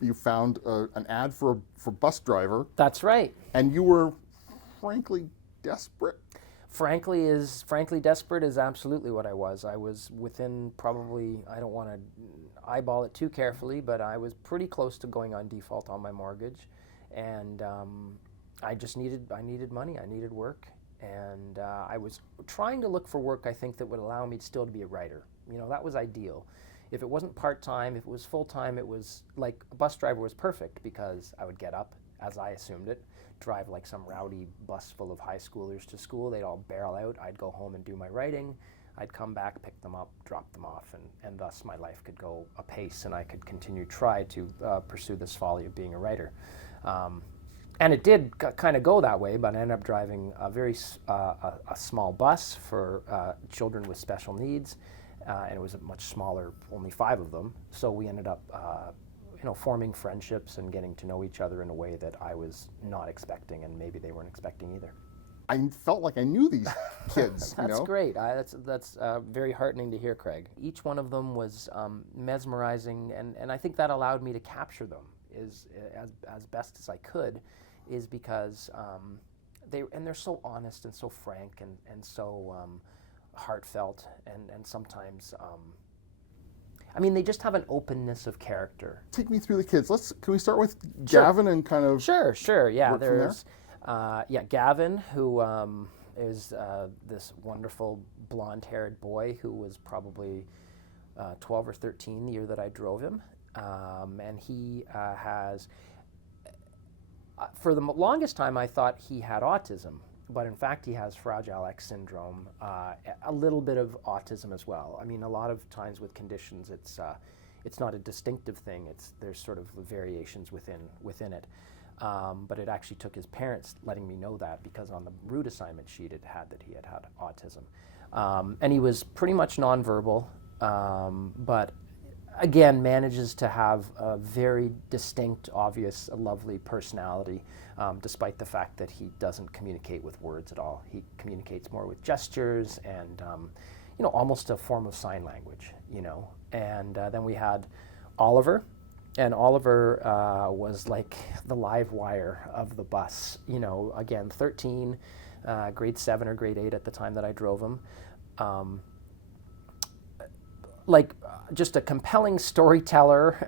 You found an ad for a bus driver, That's right. and you were frankly desperate. Frankly desperate is absolutely what I was. I was within probably, I don't want to eyeball it too carefully, but I was pretty close to going on default on my mortgage, and I needed money, I needed work, and I was trying to look for work I think that would allow me still to be a writer. You know, that was ideal. If it wasn't part-time, if it was full-time, it was like a bus driver was perfect because I would get up, as I assumed it, drive like some rowdy bus full of high schoolers to school. They'd all barrel out. I'd go home and do my writing. I'd come back, pick them up, drop them off, and thus my life could go apace and I could continue try to pursue this folly of being a writer. And it did kind of go that way, but I ended up driving a small bus for children with special needs, and it was a much smaller, only 5 of them. So we ended up forming friendships and getting to know each other in a way that I was not expecting, and maybe they weren't expecting either. I felt like I knew these kids. That's great. That's very heartening to hear, Craig. Each one of them was mesmerizing, and I think that allowed me to capture them as best as I could, is because they're so honest and so frank and so heartfelt, and sometimes they just have an openness of character. Take me through the kids. Can we start with Gavin and kind of Sure. Yeah, work from there? Gavin, who is this wonderful blonde-haired boy who was probably 12 or 13 the year that I drove him, and he has. For the longest time, I thought he had autism, but in fact, he has Fragile X syndrome, a little bit of autism as well. I mean, a lot of times with conditions, it's not a distinctive thing. There's sort of variations within it. But it actually took his parents letting me know that, because on the route assignment sheet it had that he had autism. And he was pretty much nonverbal, but again manages to have a very distinct, obvious, lovely personality, despite the fact that he doesn't communicate with words at all. He communicates more with gestures and almost a form of sign language. And then we had Oliver. And Oliver was like the live wire of the bus. Again, 13, grade 7 or grade 8 at the time that I drove him. Just a compelling storyteller,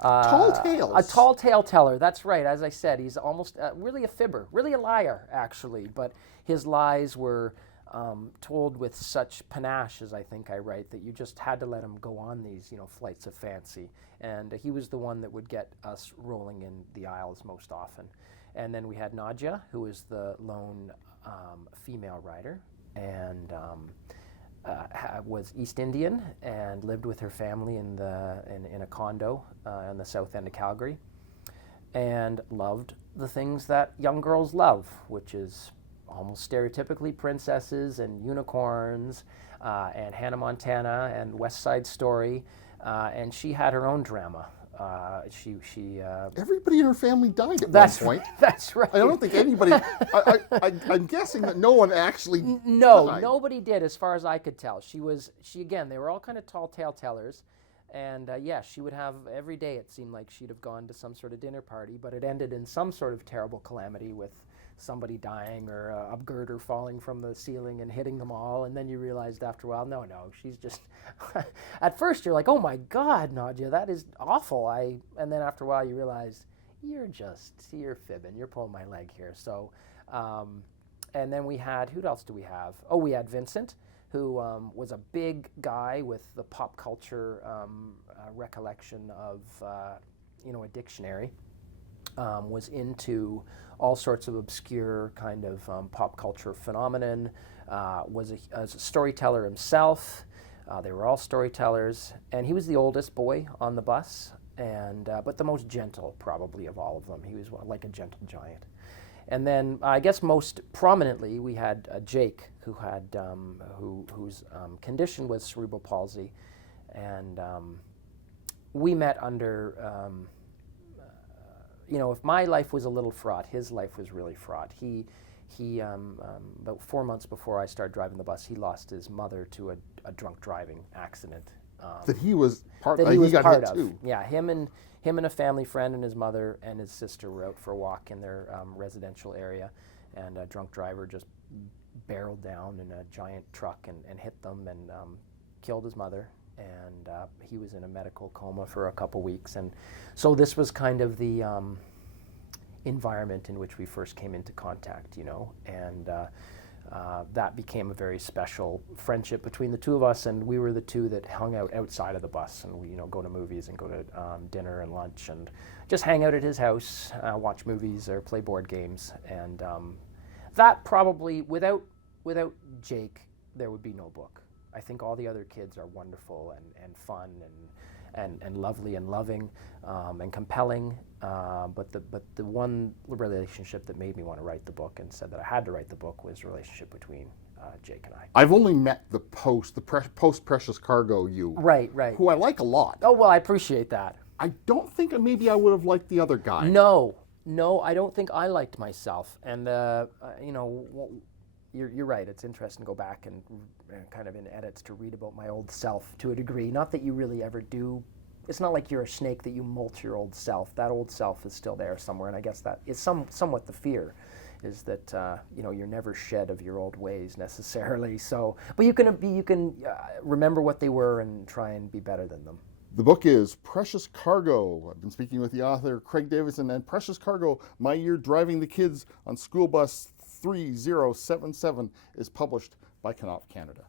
tall tales. A tall tale teller, that's right. As I said, he's almost really a fibber, really a liar, actually. But his lies were told with such panache, as I think I write, that you just had to let him go on these, flights of fancy. And he was the one that would get us rolling in the aisles most often. And then we had Nadia, who was the lone female writer, and was East Indian and lived with her family in a condo in the south end of Calgary, and loved the things that young girls love, which is almost stereotypically princesses and unicorns and Hannah Montana and West Side Story, and she had her own drama. Everybody in her family died at one point. That's right. I don't think anybody. I'm guessing that no one actually. No, died. Nobody did, as far as I could tell. She again. They were all kind of tall tale tellers, and she would have every day. It seemed like she'd have gone to some sort of dinner party, but it ended in some sort of terrible calamity with somebody dying or a girder falling from the ceiling and hitting them all. And then you realized after a while, no, she's just. At first you're like, oh my God, Nadia, that is awful. And then after a while you realize you're fibbing, you're pulling my leg here. So, and then we had, who else do we have? Oh, we had Vincent, who was a big guy with the pop culture recollection of a dictionary. Was into all sorts of obscure kind of pop culture phenomenon, was a storyteller himself. They were all storytellers, and he was the oldest boy on the bus, and but the most gentle probably of all of them. He was like a gentle giant. And then I guess most prominently we had Jake, who had whose condition was cerebral palsy, and we met under. If my life was a little fraught, his life was really fraught. He about 4 months before I started driving the bus, he lost his mother to a drunk driving accident. That he was part. That he was got part hit of. too. Yeah, him and a family friend and his mother and his sister were out for a walk in their residential area, and a drunk driver just barreled down in a giant truck and hit them and killed his mother. And he was in a medical coma for a couple weeks. And so this was kind of the environment in which we first came into contact, you know, and that became a very special friendship between the two of us, and we were the two that hung out outside of the bus, and we, you know, go to movies and go to dinner and lunch and just hang out at his house, watch movies or play board games, and that probably, without Jake, there would be no book. I think all the other kids are wonderful and fun and lovely and loving and compelling, but the one relationship that made me want to write the book and said that I had to write the book was the relationship between Jake and I. I've only met the post-Precious Cargo you. Right. Who I like a lot. Oh, well, I appreciate that. I don't think maybe I would have liked the other guy. No, I don't think I liked myself. And, you know, you're right. It's interesting to go back and kind of in edits to read about my old self to a degree. Not that you really ever do. It's not like you're a snake that you molt your old self. That old self is still there somewhere, and I guess that is somewhat the fear, is that you know, you're never shed of your old ways necessarily. So, but you can remember what they were and try and be better than them. The book is Precious Cargo. I've been speaking with the author, Craig Davidson, and Precious Cargo, My Year Driving the Kids on School Bus 3077 is published by Knopf Canada.